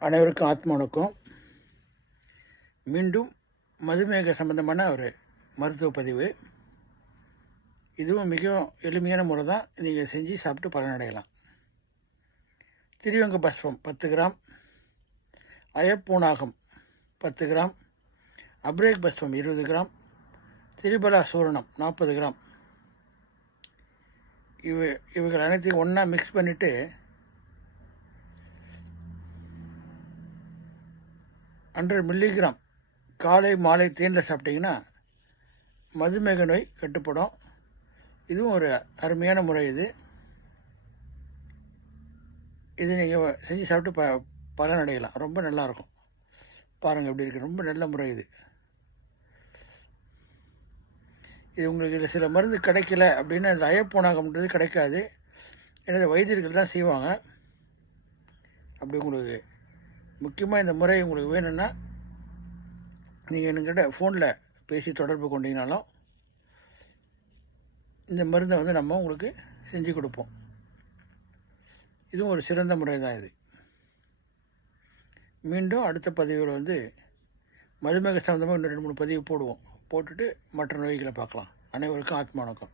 அனைவருக்கும் ஆத்ம வணக்கம். மீண்டும் மதுமேக சம்பந்தமான ஒரு மருத்துவ பதிவு. இதுவும் மிகவும் எளிமையான முறை தான் நீங்கள் செஞ்சு சாப்பிட்டு பலனடையலாம். திரிவங்க பஸ்பம் பத்து கிராம். அயப்பூனாகம் பத்து கிராம். அப்ரேக் பஸ்பம் இருபது கிராம். திரிபலா சூரணம் நாற்பது கிராம். இவை இவைகள் அனைத்தையும் ஒன்றா மிக்ஸ் பண்ணிவிட்டு ஹண்ட்ரட் மில்லிகிராம் காலை மாலை தேனில் சாப்பிட்டீங்கன்னா மதுமேக நோய் கட்டுப்படும். இதுவும் ஒரு அருமையான முறை இது. இது நீங்கள் செஞ்சு சாப்பிட்டு ப பலனடையலாம் ரொம்ப நல்லாயிருக்கும். பாருங்கள் எப்படி இருக்கு. ரொம்ப நல்ல முறை இது. இது உங்களுக்கு இதில் சில மருந்து கிடைக்கல அப்படின்னா அதில் அயப்போனாகம்ன்றது கிடைக்காது. எனது வைத்தியர்கள் தான் செய்வாங்க. அப்படி உங்களுக்கு முக்கியமாக இந்த முறை உங்களுக்கு வேணும்னா நீங்கள் என்கிட்ட ஃபோனில் பேசி தொடர்பு கொண்டீங்கனாலும் இந்த மருந்தை வந்து நம்ம உங்களுக்கு செஞ்சு கொடுப்போம். இதுவும் ஒரு சிறந்த முறை தான் இது. மீண்டும் அடுத்த பதிவில் வந்து மதுமேக சம்மந்தமாக இன்னும் ரெண்டு மூணு பதிவு போடுவோம். போட்டுட்டு மற்ற நோய்களை பார்க்கலாம். அனைவருக்கும் ஆத்மா வணக்கம்.